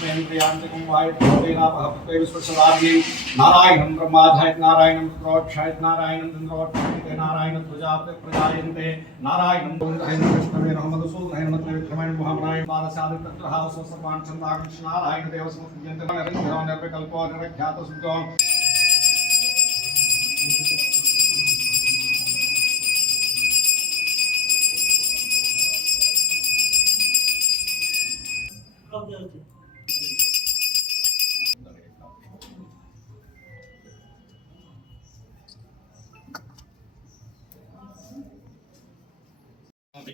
विष्णुन्द्रियांतिकं वायुर्वेदापहपकैवस्वसदाभि नारायणं ब्रह्माधायत् नारायणं रुद्रोक्षायत् नारायणं चन्द्रोक्षायते नारायण प्रजापते प्रजायन्ते। नारायणं गोविन्दहैनं कृष्णवे नमः मधुसूदनाय नमः त्रिविक्रमाय महामनाय बालसादि तत्र हावसोसपान् छन्दाकृष्ण नारायण देव समुद्यन्ते नरं निर्विकल्पो निरख्यात सुतो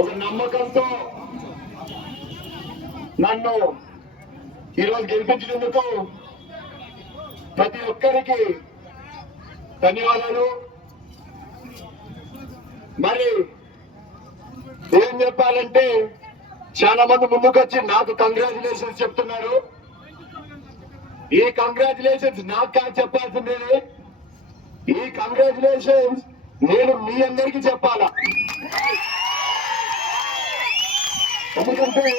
ఒక నమ్మకంతో నన్ను ఈరోజు గెలిపించినందుకు ప్రతి ఒక్కరికి ధన్యవాదాలు. మరి ఏం చెప్పాలంటే చాలా మంది ముందుకొచ్చి నాకు కంగ్రాచులేషన్స్ చెప్తున్నారు. ఈ కంగ్రాచులేషన్స్ నాకు కాదు చెప్పాల్సిందే ఈ కంగ్రాచులేషన్స్ నేను మీ అందరికీ చెప్పాలా? అంటే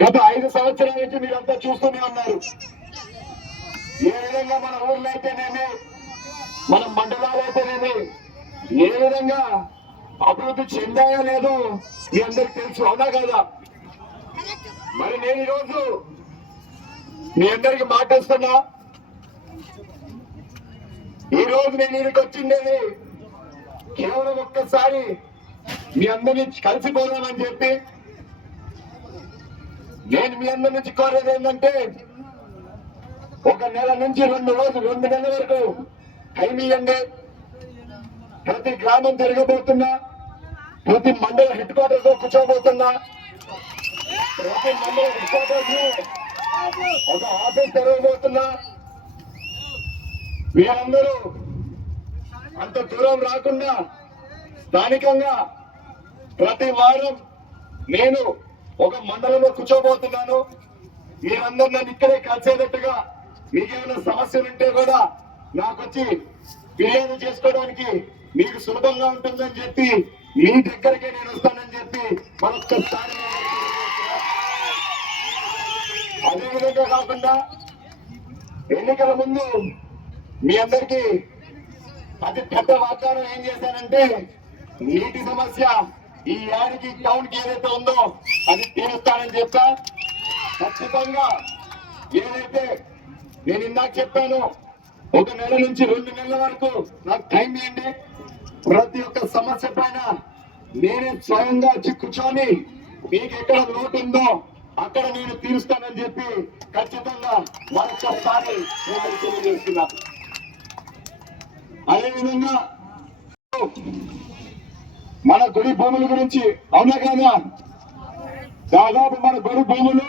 గత ఐదు సంవత్సరాల నుంచి మీరంతా చూస్తూనే ఉన్నారు. ఏ విధంగా మన ఊర్లో అయితేనేమి మన మండలాలు అయితేనేమి ఏ విధంగా అభివృద్ధి చెందాయో లేదో మీ అందరికి తెలుసు. అవునా కదా? మరి నేను ఈరోజు మీ అందరికి మాటిస్తున్నా ఈ రోజు నేను ఇక్కడికి వచ్చిండేది కేవలం ఒక్కసారి మీ అందరినీ కలిసిపోదామని చెప్పి నేను మీ అందరి నుంచి కోరేది ఏంటంటే ఒక నెల నుంచి రెండు రోజులు రెండు నెలల వరకు టైం ఇవ్వండి ప్రతి గ్రామం తిరగబోతున్నా ప్రతి మండల హెడ్ క్వార్టర్లో కూర్చోబోతున్నా ప్రతి మండల హెడ్ క్వార్టర్ ఒక ఆఫీస్ తెరవబోతున్నా. వీరందరూ అంత దూరం రాకుండా స్థానికంగా ప్రతి వారం నేను ఒక మండలంలో కూర్చోబోతున్నాను. మీరందరూ నన్ను ఇక్కడే కలిసేటట్టుగా మీకేమైనా సమస్యలు ఉంటే కూడా నాకు వచ్చి ఫిర్యాదు చేసుకోవడానికి మీకు సులభంగా ఉంటుందని చెప్పి మీ దగ్గరకే నేను వస్తానని చెప్పి మరొక్కసారి అదేవిధంగా కాకుండా ఎన్నికల ముందు మీ అందరికీ అతి పెద్ద వాగ్దానం ఏం చేశానంటే నీటి సమస్య ఈ యాడికి టౌన్కి ఏదైతే ఉందో అది తీరుస్తానని చెప్పా. ఖచ్చితంగా ఏదైతే నేను ఇందాక చెప్పాను ఒక నెల నుంచి రెండు నెలల వరకు నాకు టైం ఇవ్వండి. ప్రతి ఒక్క సమస్య పైన నేనే స్వయంగా వచ్చి కూర్చొని మీకు ఎక్కడ లోటు ఉందో అక్కడ నేను తీరుస్తానని చెప్పి ఖచ్చితంగా మరొకసారి నేను తెలియజేస్తున్నాను. అదేవిధంగా గుడి భూముల గురించి అవునా కాదా దాదాపు మన గుడి భూములు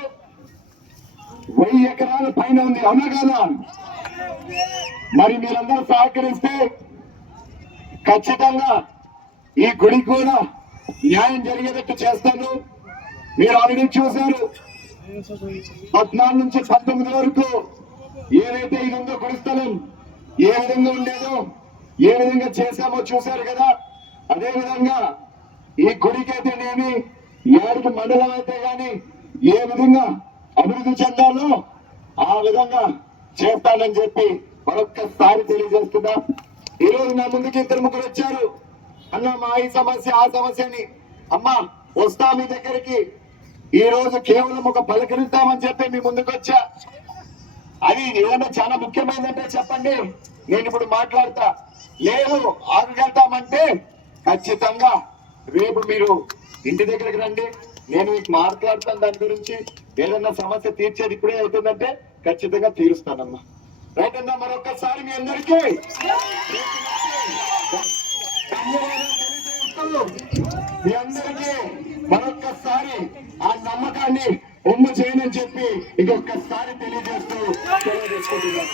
వెయ్యి ఎకరాల పైన ఉంది. అవునా కాదా మరి మీరందరూ సహకరిస్తే ఖచ్చితంగా ఈ గుడి కూడా న్యాయం జరిగేటట్టు చేస్తాను. మీరు ఆల్రెడీ చూశారు. పద్నాలుగు నుంచి పంతొమ్మిది వరకు ఏదైతే ఇది ఉందో గుడి స్థలం ఏ విధంగా ఉండేదో ఏ విధంగా చేశామో చూశారు కదా. అదే విధంగా ఈ గుడికి అయితేనేమి ఏడుకి మండలం అయితే గాని ఏ విధంగా అభివృద్ధి చెందాలో ఆ విధంగా చేస్తానని చెప్పి మరొక్కసారి తెలియజేస్తున్నా. ఈ రోజు నా ముందుకి ఇద్దరు ముగ్గురు వచ్చారు. అన్న మా ఈ సమస్య ఆ సమస్యని అమ్మా వస్తా మీ దగ్గరికి. ఈ రోజు కేవలం ఒక పలకరిస్తామని చెప్పి మీ ముందుకు వచ్చా. అది ఏదైనా చాలా ముఖ్యమైనదంటే చెప్పండి. నేను ఇప్పుడు మాట్లాడతా. లేదు ఆగగలుగుతామంటే ఖచ్చితంగా రేపు మీరు ఇంటి దగ్గరికి రండి. నేను మీకు మాట్లాడతాను. దాని గురించి ఏదన్నా సమస్య తీర్చేది ఇప్పుడే అవుతుందంటే ఖచ్చితంగా తీరుస్తానమ్మా. రైట్ అన్నా మరొకసారి మీ అందరికీ మీ అందరికీ మరొక్కసారి ఆ నమ్మకాన్ని ఉమ్ము చేయనని చెప్పి ఇంకొకసారి తెలియజేస్తూ తెలియజేసుకుంటున్నాను